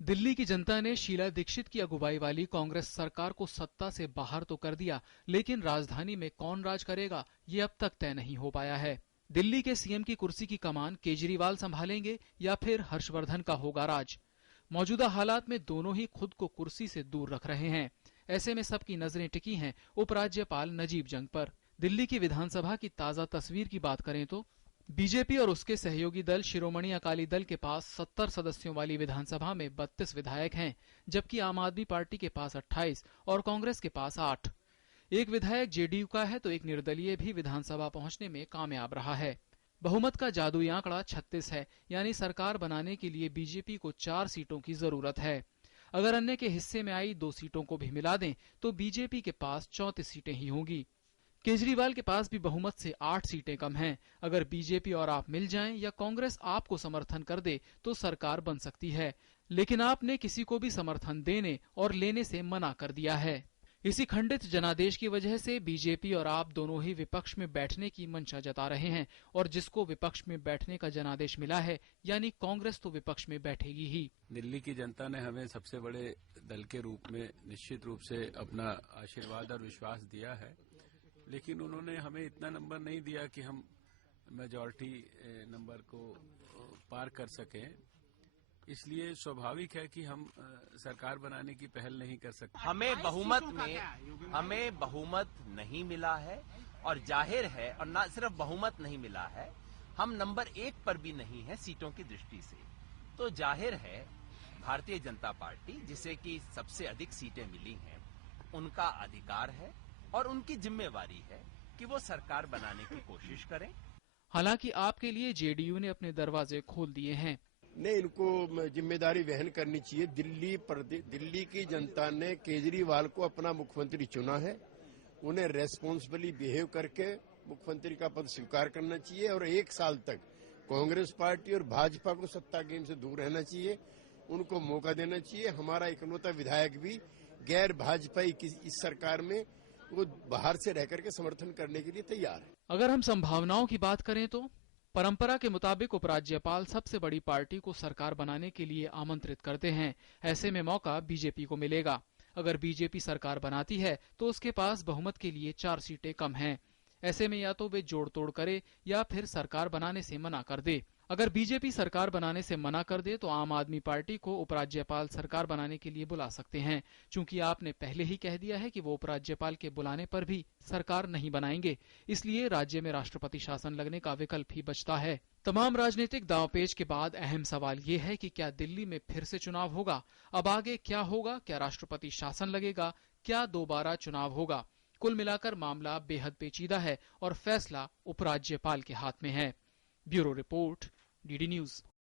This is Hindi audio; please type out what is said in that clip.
दिल्ली की जनता ने शीला दीक्षित की अगुवाई वाली कांग्रेस सरकार को सत्ता से बाहर तो कर दिया, लेकिन राजधानी में कौन राज करेगा ये अब तक तय नहीं हो पाया है। दिल्ली के सीएम की कुर्सी की कमान केजरीवाल संभालेंगे या फिर हर्षवर्धन का होगा राज। मौजूदा हालात में दोनों ही खुद को कुर्सी से दूर रख रहे हैं। ऐसे में सबकी नजरें टिकी हैं उपराज्यपाल नजीब जंग पर। दिल्ली की विधानसभा की ताजा तस्वीर की बात करें तो बीजेपी और उसके सहयोगी दल शिरोमणि अकाली दल के पास 70 सदस्यों वाली विधानसभा में 32 विधायक हैं, जबकि आम आदमी पार्टी के पास 28 और कांग्रेस के पास 8। एक विधायक जेडीयू का है तो एक निर्दलीय भी विधानसभा पहुंचने में कामयाब रहा है। बहुमत का जादुई आंकड़ा 36 है, यानी सरकार बनाने के लिए बीजेपी को 4 सीटों की जरूरत है। अगर अन्य के हिस्से में आई 2 सीटों को भी मिला दें तो बीजेपी के पास 34 सीटें ही होंगी। केजरीवाल के पास भी बहुमत से 8 सीटें कम हैं। अगर बीजेपी और आप मिल जाएं या कांग्रेस आपको समर्थन कर दे तो सरकार बन सकती है, लेकिन आपने किसी को भी समर्थन देने और लेने से मना कर दिया है। इसी खंडित जनादेश की वजह से बीजेपी और आप दोनों ही विपक्ष में बैठने की मंशा जता रहे हैं, और जिसको विपक्ष में बैठने का जनादेश मिला है यानी कांग्रेस तो विपक्ष में बैठेगी ही। दिल्ली की जनता ने हमें सबसे बड़े दल के रूप में निश्चित रूप से अपना आशीर्वाद और विश्वास दिया है, लेकिन उन्होंने हमें इतना नंबर नहीं दिया कि हम मेजॉरिटी नंबर को पार कर सकें। इसलिए स्वाभाविक है कि हम सरकार बनाने की पहल नहीं कर सकते। हमें बहुमत नहीं मिला है, और जाहिर है, और न सिर्फ बहुमत नहीं मिला है, हम नंबर 1 पर भी नहीं है सीटों की दृष्टि से। तो जाहिर है भारतीय जनता पार्टी, जिसे कि सबसे अधिक सीटें मिली हैं, उनका अधिकार है और उनकी जिम्मेवारी है कि वो सरकार बनाने की कोशिश करें। हालांकि आपके लिए जेडीयू ने अपने दरवाजे खोल दिए हैं। ने इनको जिम्मेदारी वहन करनी चाहिए। दिल्ली की जनता ने केजरीवाल को अपना मुख्यमंत्री चुना है, उन्हें रेस्पॉन्सिबली बिहेव करके मुख्यमंत्री का पद स्वीकार करना चाहिए और 1 साल तक कांग्रेस पार्टी और भाजपा को सत्ता गेम से दूर रहना चाहिए, उनको मौका देना चाहिए। हमारा इकलौता विधायक भी गैर भाजपाई की इस सरकार में वो बाहर से रह करके समर्थन करने के लिए तैयार है। अगर हम संभावनाओं की बात करें तो परंपरा के मुताबिक उपराज्यपाल सबसे बड़ी पार्टी को सरकार बनाने के लिए आमंत्रित करते हैं। ऐसे में मौका बीजेपी को मिलेगा। अगर बीजेपी सरकार बनाती है तो उसके पास बहुमत के लिए 4 सीटें कम हैं। ऐसे में या तो वे जोड़ तोड़ करे या फिर सरकार बनाने से मना कर दे। अगर बीजेपी सरकार बनाने से मना कर दे तो आम आदमी पार्टी को उपराज्यपाल सरकार बनाने के लिए बुला सकते हैं। चूंकि आपने पहले ही कह दिया है कि वो उपराज्यपाल के बुलाने पर भी सरकार नहीं बनाएंगे, इसलिए राज्य में राष्ट्रपति शासन लगने का विकल्प ही बचता है। तमाम राजनीतिक दांवपेच के बाद अहम सवाल ये है कि क्या दिल्ली में फिर से चुनाव होगा? अब आगे क्या होगा? क्या राष्ट्रपति शासन लगेगा? क्या दोबारा चुनाव होगा? कुल मिलाकर मामला बेहद पेचीदा है और फैसला उपराज्यपाल के हाथ में है। Bureau report, DD news.